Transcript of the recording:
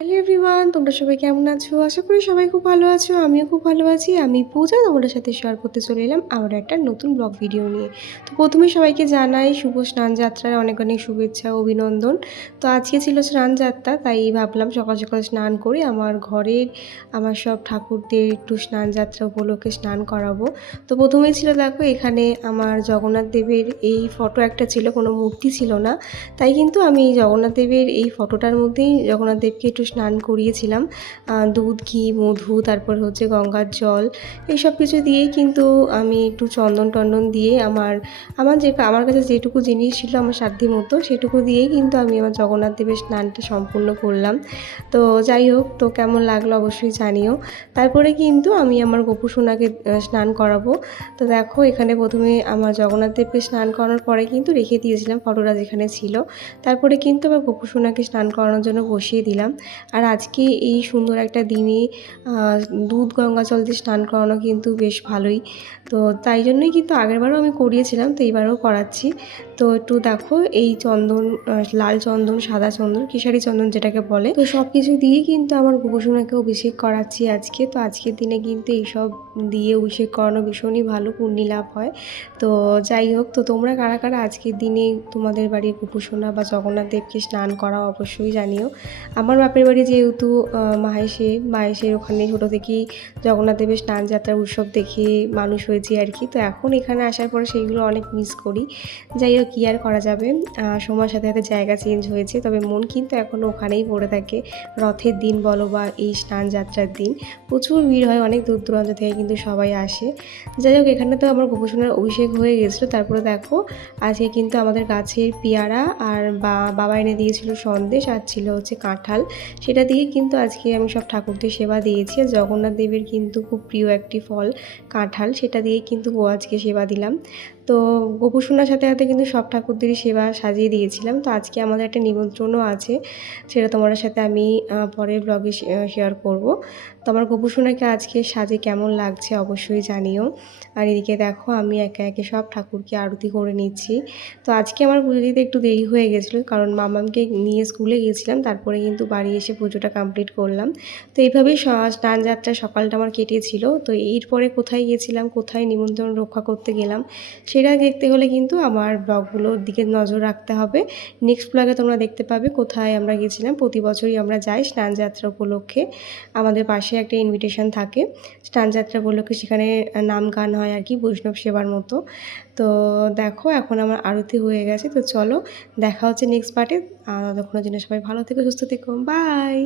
Hello everyone, তোমরা সবাই কেমন আছো? আশা করি সবাই খুব ভালো আছো। আমিও খুব ভালো আছি। আমি পূজা তোমাদের সাথে শেয়ার করতে চলে এলাম আবার একটা নতুন ব্লগ ভিডিও নিয়ে। তো প্রথমেই সবাইকে জানাই শুভ স্নানযাত্রার অনেক অনেক শুভেচ্ছা ও অভিনন্দন। তো আজকে ছিল স্নানযাত্রা, তাই ভাবলাম সকাল সকাল স্নান করে আমার ঘরের আমার সব ঠাকুরদের একটু স্নানযাত্রা উপলক্ষে স্নান করাবো। তো প্রথমেই ছিল দেখো এখানে আমার জগন্নাথ দেবের এই ফটো একটা ছিল, কোনো মূর্তি ছিল না। তাই কিন্তু আমি জগন্নাথ দেবের এই ফটোটার মধ্যেই জগন্নাথ দেবকে একটু স্নান করিয়েছিলাম। দুধ, ঘি, মধু, তারপর হচ্ছে গঙ্গার জল, এইসব কিছু দিয়েই কিন্তু আমি একটু চন্দন টন্দন দিয়ে আমার কাছে যেটুকু জিনিস ছিল আমার সাধ্য মতো সেটুকু দিয়েই কিন্তু আমি আমার জগন্নাথ দেবের স্নানটা সম্পূর্ণ করলাম। তো যাই হোক, তো কেমন লাগলো অবশ্যই জানিও। তারপরে কিন্তু আমি আমার গোপু সোনাকে স্নান করাবো। তো দেখো এখানে প্রথমে আমার জগন্নাথ দেবকে স্নান করানোর পরে কিন্তু রেখে দিয়েছিলাম ফটোটা যেখানে ছিল। তারপরে কিন্তু আমার গোপু সোনাকে স্নান করানোর জন্য বসিয়ে দিলাম। আর আজকে এই সুন্দর একটা দিনে দুধ গঙ্গা জল দিয়ে স্নান করানো কিন্তু বেশ ভালোই। তো তাই জন্যই কিন্তু আগেরবারও আমি করিয়েছিলাম, তো এইবারও করাচ্ছি। তো একটু দেখো এই চন্দন, লাল চন্দন, সাদা চন্দন, কেশারি চন্দন যেটাকে বলে, তো সব কিছু দিয়ে কিন্তু আমার গোপু সোনাকে অভিষেক করাচ্ছি আজকে। তো আজকের দিনে কিন্তু এইসব দিয়ে অভিষেক করানো ভীষণই ভালো, পুণ্যি লাভ হয়। তো যাই হোক, তো তোমরা কারা কারা আজকের দিনে তোমাদের বাড়ির গোপু সোনা বা জগন্নাথ দেবকে স্নান করাও অবশ্যই জানিও। আমার বাপের বাড়ি যেহেতু মাহেশের ওখানে ছোটো থেকেই জগন্নাথ দেবের স্নান যাত্রার উৎসব দেখে মানুষ হয়েছি আর কি। তো এখন এখানে আসার পরে সেইগুলো অনেক মিস করি। যাই হোক, কী আর করা যাবে, সময়ের সাথে সাথে জায়গা চেঞ্জ হয়েছে, তবে মন কিন্তু এখনও ওখানেই পড়ে থাকে। রথের দিন বলো বা এই স্নান যাত্রার দিন প্রচুর ভিড় হয়, অনেক দূর দূরান্ত থেকে কিন্তু সবাই আসে। যাই হোক, এখানে তো আমার গোপু সোনার অভিষেক হয়ে গেছিলো। তারপরে দেখো আজকে কিন্তু আমাদের গাছের পেয়ারা আর বাবা এনে দিয়েছিল সন্দেশ, আর ছিল হচ্ছে কাঁঠাল। সেটা দিয়ে কিন্তু আজকে আমি সব ঠাকুরদের সেবা দিয়েছি। আর জগন্নাথ দেবের কিন্তু খুব প্রিয় একটি ফল কাঁঠাল, সেটা দিয়ে কিন্তু আজকে সেবা দিলাম। তো গোপু সোনার সাথে সাথে কিন্তু সব ঠাকুরদেরই সেবা সাজিয়ে দিয়েছিলাম। তো আজকে আমাদের একটা নিমন্ত্রণও আছে, সেটা তোমাদের সাথে আমি পরের ব্লগে শেয়ার করব। তো আমার গোপু সোনাকে আজকে সাজে কেমন লাগছে অবশ্যই জানিও। আর এদিকে দেখো আমি একে একে সব ঠাকুরকে আরতি করে নিচ্ছি। তো আজকে আমার পুজো দিতে একটু দেরি হয়ে গেছিলো, কারণ মামামকে নিয়ে স্কুলে গিয়েছিলাম, তারপরে কিন্তু বাড়ি এসে পুজোটা কমপ্লিট করলাম। তো এইভাবেই স্নান যাত্রা সকালটা আমার কেটেছিল। তো এরপরে কোথায় গিয়েছিলাম, কোথায় নিমন্ত্রণ রক্ষা করতে গেলাম, সেটা দেখতে হলে কিন্তু আমার ব্লগগুলোর দিকে নজর রাখতে হবে। নেক্সট ব্লগে তোমরা দেখতে পাবে কোথায় আমরা গিয়েছিলাম। প্রতি বছরই আমরা যাই স্নান যাত্রা উপলক্ষে, আমাদের পাশে একটা ইনভিটেশন থাকে স্নান যাত্রা উপলক্ষে, সেখানে নাম গান হয় আর কি, বৈষ্ণব সেবার মতো। তো দেখো এখন আমার আরতি হয়ে গেছে। তো চলো দেখা হচ্ছে নেক্সট পার্টে। ততক্ষণের জন্য সবাই ভালো থেকো, সুস্থ থেকো, বাই।